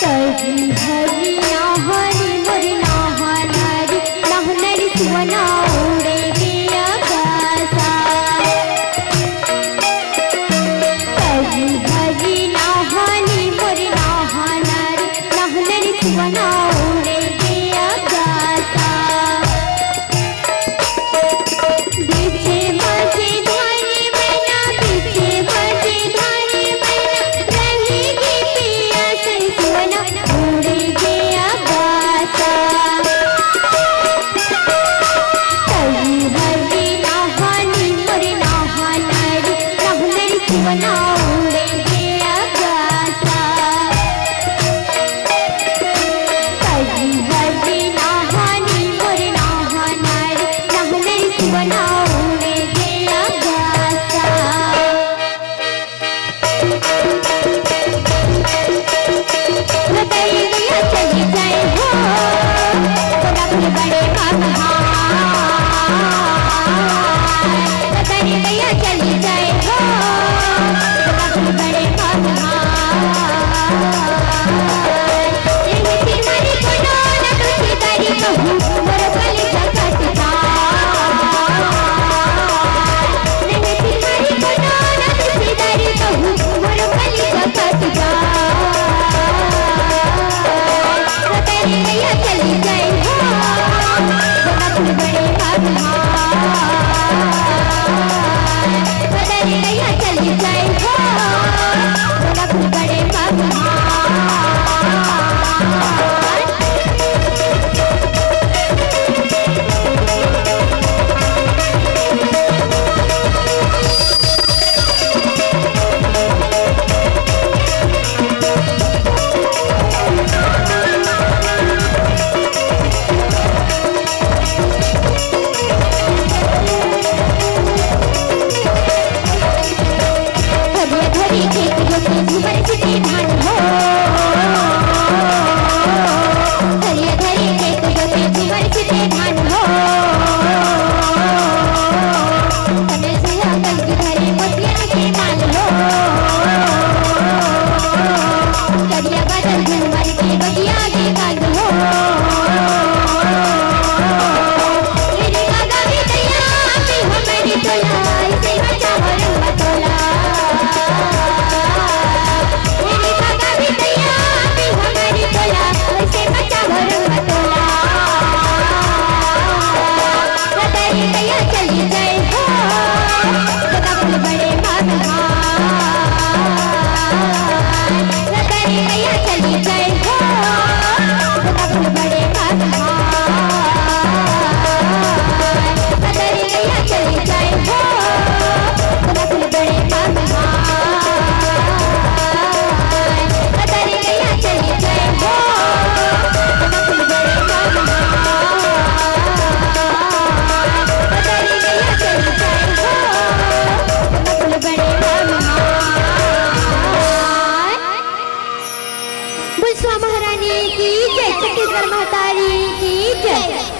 तजी हरी नाहरी मोरी नाहनारी नाहनारी सुवना उड़े गया आकाशा तजी हरी नाहरी मोरी नाहनारी नाहनारी सुवना उड़े गया आकाशा बीचे माझे धानी मैना बीचे माझे धानी मैना रहेगी पिया से सुवना उड़े गया आकाशा तजी हरी नाहनी मोरी नाहनारी नाहनारी सुवना उड़े गया आकाशा तजी हरी नाहनी मोरी नाहनारी नाहनारी सुवना उड़े गया आकाशा बताइए गया चली जाए हो खुदा के बड़े महान बताइए गया चली जाए हो खुदा के बड़े महान ये तुम्हारी कोनो न तुझी तारी कहूँ मोर कल जगत था नहीं तुम्हारी कोनो न तुझी तारी कहूँ मोर कल जगत था बताइए गया चली जाए हो खुदा के बड़े महान बताइए गया चली जाए हो खुदा के बड़े महान हरिया धरी खेत जोते झूमर छिटे धान हो हरिया धरी खेत जोते झूमर छिटे धान हो कने सुहा कलगी धरे मोतियन के माल हो करिया बादल झूमर के बगिया के गाल हो मेरी कागा भी दैया भी हमारी तोला इसे बचा रंग बतोला मेरी कागा भी दैया भी हमारी तोला इसे बचा रंग बतोला बताइए गया चली जाए हो खुदा के बड़े महान बताइए गया चली जाए हो खुदा के बड़े महान बताइए गया चली जाए हो खुदा के बड़े महान बताइए गया चली जाए हो खुदा के बड़े महान बताइए गया चली जाए हो खुदा के बड़े महान बुलसुआ महारानी की जय, छत्तीसगढ़ महतारी की जय।